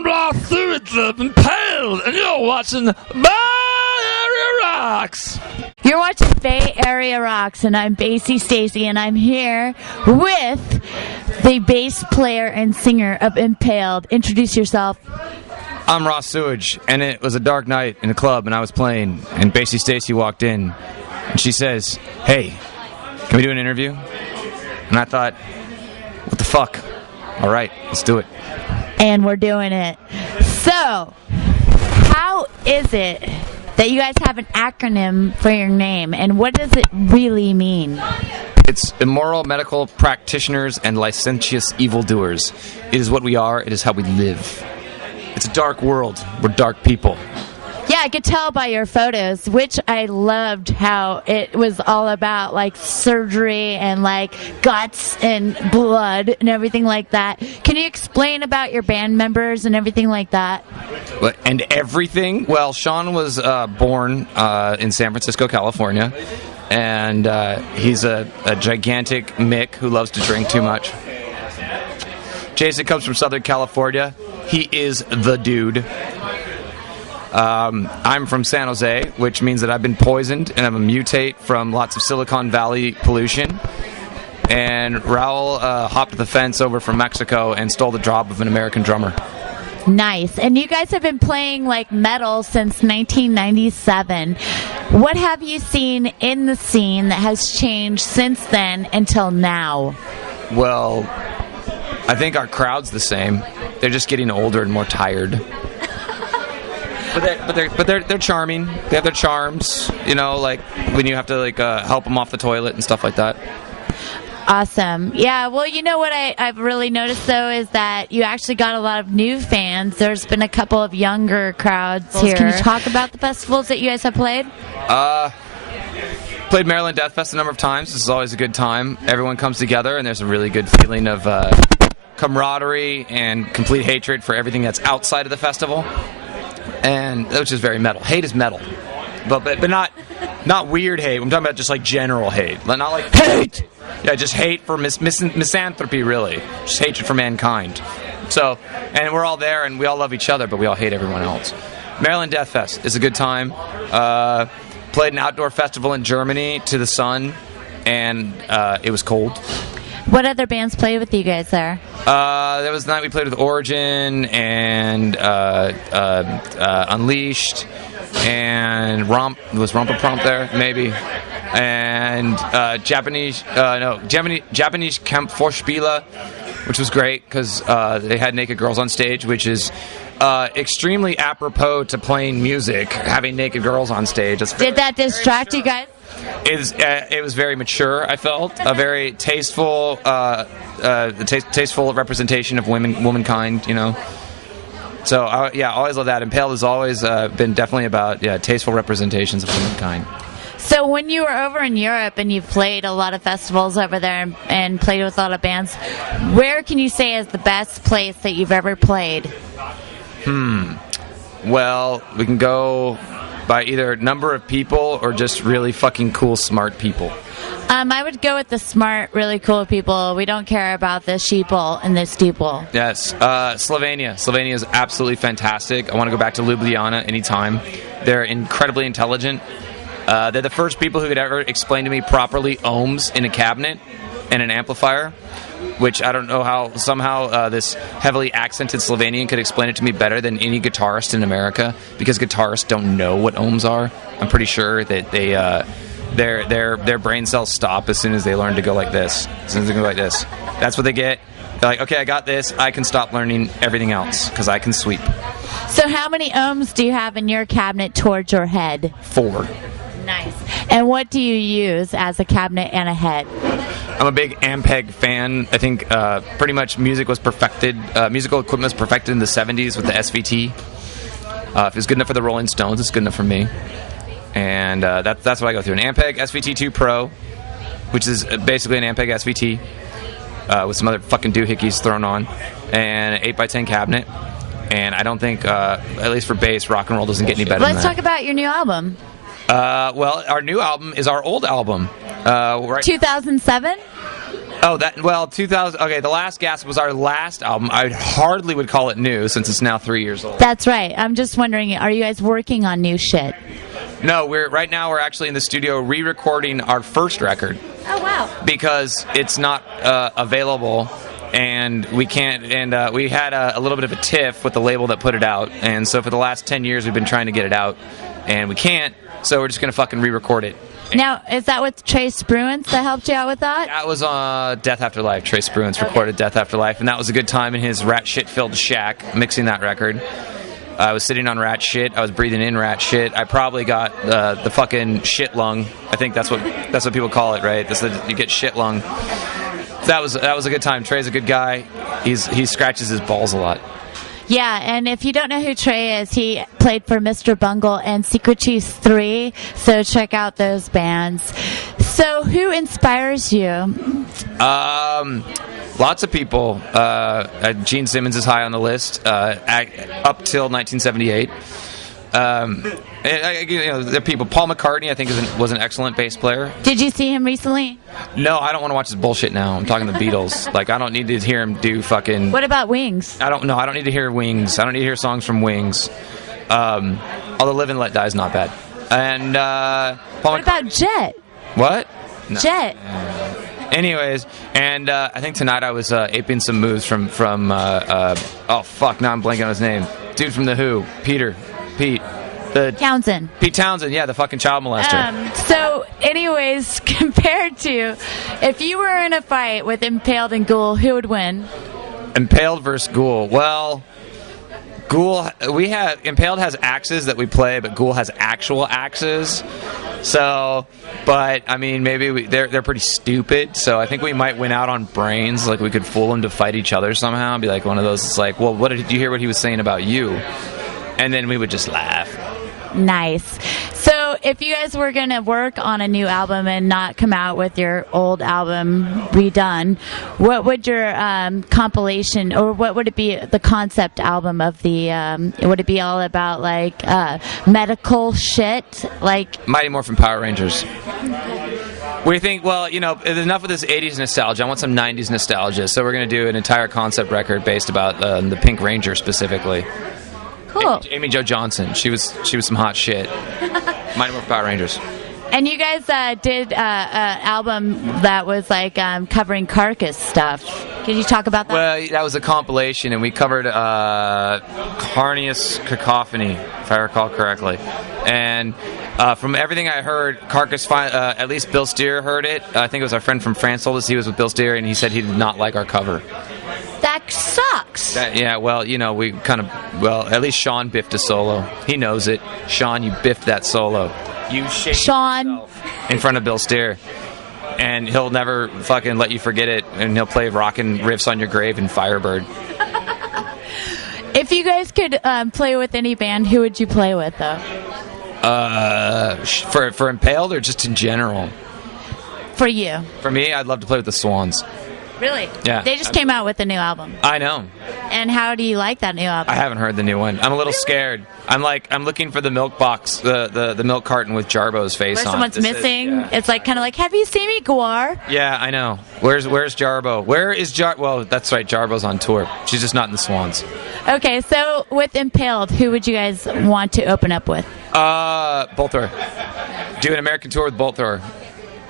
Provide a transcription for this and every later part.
I'm Ross Sewage of Impaled, and you're watching Bay Area Rocks. You're watching Bay Area Rocks, and I'm Bassy Stacy, and I'm here with the bass player and singer of Impaled. Introduce yourself. I'm Ross Sewage, and it was a dark night in a club, and I was playing, and Bassy Stacy walked in, and she says, "Hey, can we do an interview?" And I thought, what the fuck? All right, let's do it. And we're doing it. So, how is it that you guys have an acronym for your name, and what does it really mean? It's immoral medical practitioners and licentious evildoers. It is what we are. It is how we live. It's a dark world. We're dark people. Yeah, I could tell by your photos, which I loved how it was all about, like, surgery and, like, guts and blood and everything like that. Can you explain about your band members and everything like that? And everything? Well, Sean was born in San Francisco, California, and he's a gigantic Mick who loves to drink too much. Jason comes from Southern California. He is the dude. I'm from San Jose, which means that I've been poisoned and I'm a mutate from lots of Silicon Valley pollution. And Raul hopped the fence over from Mexico and stole the job of an American drummer. Nice. And you guys have been playing, like, metal since 1997. What have you seen in the scene that has changed since then until now? Well, I think our crowd's the same. They're just getting older and more tired. But they're charming. They have their charms, you know, like when you have to help them off the toilet and stuff like that. Awesome. Yeah, well, you know what I've really noticed, though, is that you actually got a lot of new fans. There's been a couple of younger crowds here. Can you talk about the festivals that you guys have played? Played Maryland Death Fest a number of times. This is always a good time. Everyone comes together, and there's a really good feeling of camaraderie and complete hatred for everything that's outside of the festival. And which is very metal. Hate is metal, but not weird hate. I'm talking about just like general hate, not like hate. Yeah, just hate for misanthropy, really. Just hatred for mankind. So, and we're all there, and we all love each other, but we all hate everyone else. Maryland Death Fest is a good time. Played an outdoor festival in Germany to the sun, and it was cold. What other bands played with you guys there? There was a night we played with Origin and Unleashed and was Rompa there maybe, and Japanese Camp Vorspieler, which was great because they had naked girls on stage, which is extremely apropos to playing music, having naked girls on stage. Did that distract you guys? It was very mature. I felt a very tasteful, tasteful representation of womankind. You know, so I always love that. Impaled has always been definitely about tasteful representations of womankind. So when you were over in Europe and you've played a lot of festivals over there and played with a lot of bands, where can you say is the best place that you've ever played? Well, we can go by either number of people or just really fucking cool, smart people. I would go with the smart, really cool people. We don't care about the sheeple and the steeple. Yes. Slovenia. Slovenia is absolutely fantastic. I want to go back to Ljubljana anytime. They're incredibly intelligent. They're the first people who could ever explain to me properly ohms in a cabinet and an amplifier, which I don't know how somehow this heavily accented Slovenian could explain it to me better than any guitarist in America, because guitarists don't know what ohms are. I'm pretty sure that their brain cells stop as soon as they learn to go like this. As soon as they go like this, that's what they get. They're like, okay, I got this. I can stop learning everything else because I can sweep. So how many ohms do you have in your cabinet towards your head? 4. Nice. And what do you use as a cabinet and a head? I'm a big Ampeg fan. I think pretty much musical equipment was perfected in the 70s with the SVT. If it's good enough for the Rolling Stones, it's good enough for me. And that's what I go through. An Ampeg SVT2 Pro, which is basically an Ampeg SVT with some other fucking doohickeys thrown on, and an 8x10 cabinet. And I don't think, at least for bass, rock and roll doesn't get any better than that. Let's talk about your new album. Well, our new album is our old album. 2007? Oh, 2000. Okay, The Last Gasp was our last album. I hardly would call it new since it's now 3 years old. That's right. I'm just wondering, are you guys working on new shit? No, right now we're actually in the studio re-recording our first record. Oh, wow. Because it's not available, and we can't. And we had a little bit of a tiff with the label that put it out, and so for the last 10 years we've been trying to get it out, and we can't. So we're just gonna fucking re-record it. Now, is that with Trace Bruins that helped you out with that? That was Death After Life. Trace Bruins recorded Death After Life, and that was a good time in his rat shit-filled shack mixing that record. I was sitting on rat shit. I was breathing in rat shit. I probably got the fucking shit lung. I think that's what people call it, right? You get shit lung. That was a good time. Trey's a good guy. He scratches his balls a lot. Yeah, and if you don't know who Trey is, he played for Mr. Bungle and Secret Chiefs 3, so check out those bands. So who inspires you? Lots of people. Gene Simmons is high on the list, up till 1978. There are people. Paul McCartney, I think, was an excellent bass player. Did you see him recently? No, I don't want to watch his bullshit now. I'm talking the Beatles. Like, I don't need to hear him do fucking... What about Wings? I don't need to hear Wings. I don't need to hear songs from Wings. Although Live and Let Die is not bad. And what about Jet? What? No. Jet. Anyways, and I think tonight I was aping some moves from oh fuck, now I'm blanking on his name. Dude from The Who, Pete. Townsend. Pete Townsend, yeah, the fucking child molester. So, anyways, compared to, if you were in a fight with Impaled and Ghoul, who would win? Impaled versus Ghoul. Well, Impaled has axes that we play, but Ghoul has actual axes. So, but I mean, maybe they're pretty stupid. So I think we might win out on brains. Like, we could fool them to fight each other somehow. Be like one of those. It's like, well, did you hear what he was saying about you? And then we would just laugh. Nice. So if you guys were going to work on a new album and not come out with your old album redone, what would your compilation, or what would it be, the concept album of the, would it be all about like medical shit? Like Mighty Morphin Power Rangers. We think, well, enough of this 80s nostalgia. I want some 90s nostalgia. So we're going to do an entire concept record based about the Pink Ranger specifically. Cool. Amy Jo Johnson. She was some hot shit. Mighty Morphin Power Rangers. And you guys did an album that was like covering Carcass stuff. Can you talk about that? Well, that was a compilation, and we covered Carnious Cacophony, if I recall correctly. And from everything I heard, Carcass, at least Bill Steer heard it. I think it was our friend from France told us he was with Bill Steer, and he said he did not like our cover. That sucks. We kind of, at least Sean biffed a solo. He knows it. Sean, you biffed that solo. You shaved Sean in front of Bill Steer. And he'll never fucking let you forget it, and he'll play rockin' riffs on your grave in Firebird. If you guys could play with any band, who would you play with, though? For Impaled or just in general? For you. For me, I'd love to play with the Swans. Really? Yeah. They just came out with a new album. I know. And how do you like that new album? I haven't heard the new one. I'm a little scared. I'm looking for the milk box, the milk carton with Jarbo's face Where on. Someone's missing. It's like kind of like, have you seen me, Guar? Yeah, I know. Where's Jarbo? Where is Well, that's right. Jarbo's on tour. She's just not in the Swans. Okay, so with Impaled, who would you guys want to open up with? Bolt Thrower. Do an American tour with Bolt Thrower.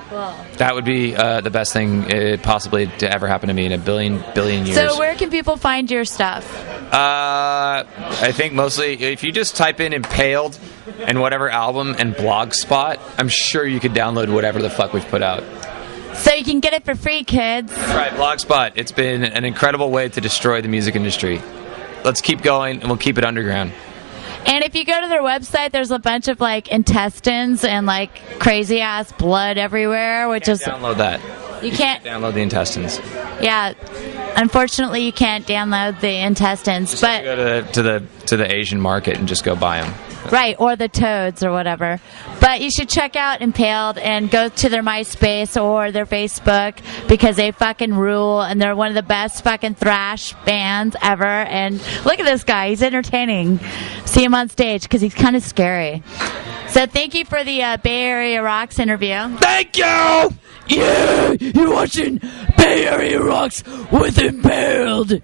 Cool. That would be the best thing possibly to ever happen to me in a billion years. So where can people find your stuff? I think mostly if you just type in Impaled and whatever album and Blogspot, I'm sure you could download whatever the fuck we've put out. So you can get it for free, kids. Right, Blogspot. It's been an incredible way to destroy the music industry. Let's keep going, and we'll keep it underground. And if you go to their website, there's a bunch of like intestines and like crazy ass blood everywhere, which is download that. You can't download the intestines. Yeah, unfortunately, you can't download the intestines. Just but go to the Asian market and just go buy them. Right, or the toads or whatever. But you should check out Impaled and go to their MySpace or their Facebook because they fucking rule and they're one of the best fucking thrash bands ever. And look at this guy, he's entertaining. See him on stage because he's kind of scary. So thank you for the Bay Area Rocks interview. Thank you! Yeah, you're watching Bay Area Rocks with Impaled.